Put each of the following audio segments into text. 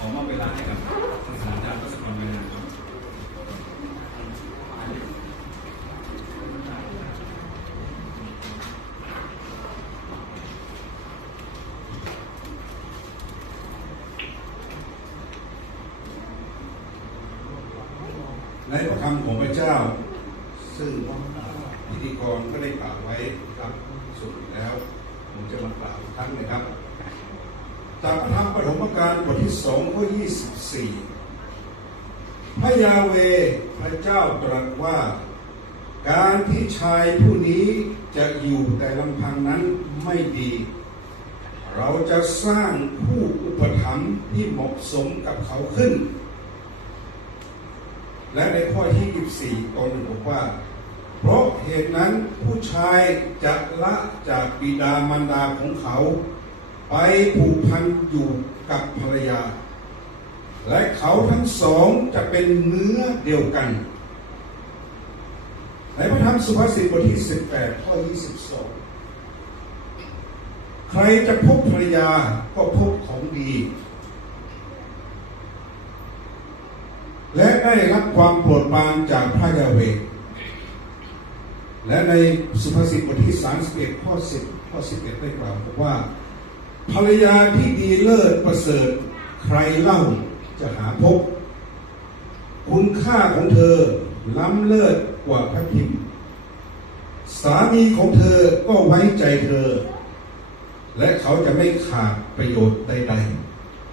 ขอมอบเวลาให้กับศาสตราจารย์ทศพรเวลาครับในพระคำของพระเจ้า ซึ่งพิธีกรก็ได้กล่าวไว้ครับสุดแล้ว ผมจะมากล่าวครั้งนะครับจากพระ กาลบทที่สองข้อยี่สิบสี่พระยาเวพระเจ้าตรัสว่า การที่ชายผู้นี้จะอยู่แต่ลำพังนั้นไม่ดี เราจะสร้างผู้อุปถัมภ์ที่เหมาะสมกับเขาขึ้น และในข้อที่ 24 ตอนหนึ่งบอกว่า เพราะเหตุนั้นผู้ชายจะละจากบิดามารดาของเขา ไปผูกพันอยู่กับภรรยา และเขาทั้งสองจะเป็นเนื้อเดียวกัน ในพระธรรมสุภาษิตบทที่ 18 ข้อ 22 ใครจะพบภรรยาก็พบของดี และได้รับความโปรดปรานจากพระยาเวและในสุภาษิตบทที่ 31 ข้อ 10 ข้อ 11 ได้กล่าวบอกว่า ภรรยาที่ดีเลิศประเสริฐ ใครเล่าจะหาพบ คุณค่าของเธอล้ำเลิศกว่าพระพิมพ์สามีของเธอก็ไว้ใจเธอ และเขาจะไม่ขาดประโยชน์ใด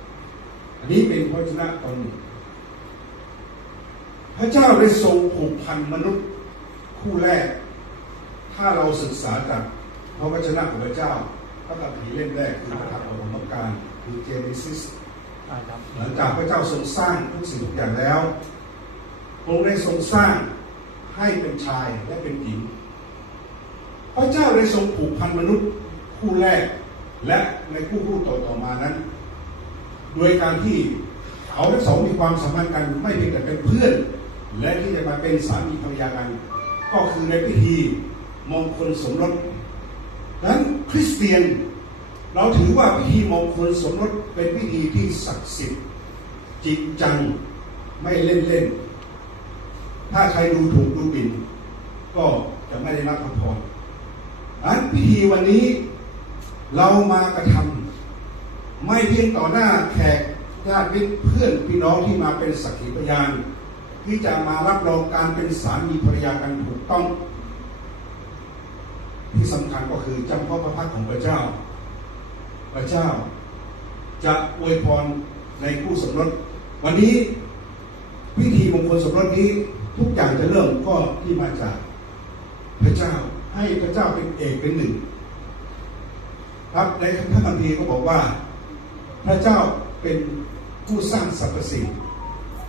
ๆ อันนี้เป็นพระชนะตอนหนึ่งพระเจ้าได้ทรงผูกพันมนุษย์คู่แรก ถ้าเราศึกษาจากพระวจนะของพระเจ้า พระคัมภีร์เล่มแรกคือพระธรรมปฐมกาลคือเจเนซิสครับหลังจากพระเจ้าทรงสร้างทุกสิ่งทุกอย่างแล้วพระองค์ได้ทรงสร้างให้เป็นชายและเป็นหญิง พระเจ้าได้ทรงผูกพันมนุษย์คู่แรกและในคู่คู่ต่อต่อมานั้น โดยการที่เขาทั้งสองมีความสัมพันธ์กันไม่เพียงแต่เป็นเพื่อน และที่จะมาเป็นสามีภรรยากัน ก็คือในพิธีมงคลสมรสดังนั้นค ริสเตียน เราถือว่าพิธีมงคลสมรสเป็นพิธีที่ศักดิ์สิทธิ์จริงจังไม่เล่นเล่นๆถ้าใครดูถูกดูหมิ่นก็จะไม่ได้รับพระพรอันพิธีวันนี้เรามากระทำไม่เพียงต่อหน้าแขกญาติมิตรเพื่อนพี่น้องที่มาเป็นสักขีพยาน ที่จะมารับรองการเป็นสามีภรรยากันถูกต้อง ที่สำคัญก็คือจำเพาะพระพักของพระเจ้า พระเจ้า จะอวยพรในคู่สมรส วันนี้พิธีมงคลสมรสนี้ทุกอย่างจะเริ่มก็ที่มาจากพระเจ้าให้พระเจ้าเป็นเอกเป็นหนึ่งครับในพระคัมภีร์ก็บอกว่า พระเจ้าเป็นผู้สร้างสรรพสิ่ง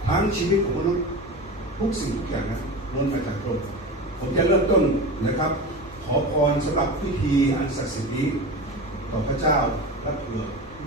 ทั้งชีวิตของมนุษย์ทุกสิ่งทุกอย่างนะล้วนมาจากพระองค์ผมจะเริ่มต้นนะครับ ขอพรสำหรับพิธีอันศักดิ์สิทธิ์นี้ต่อพระเจ้าและเผื่อ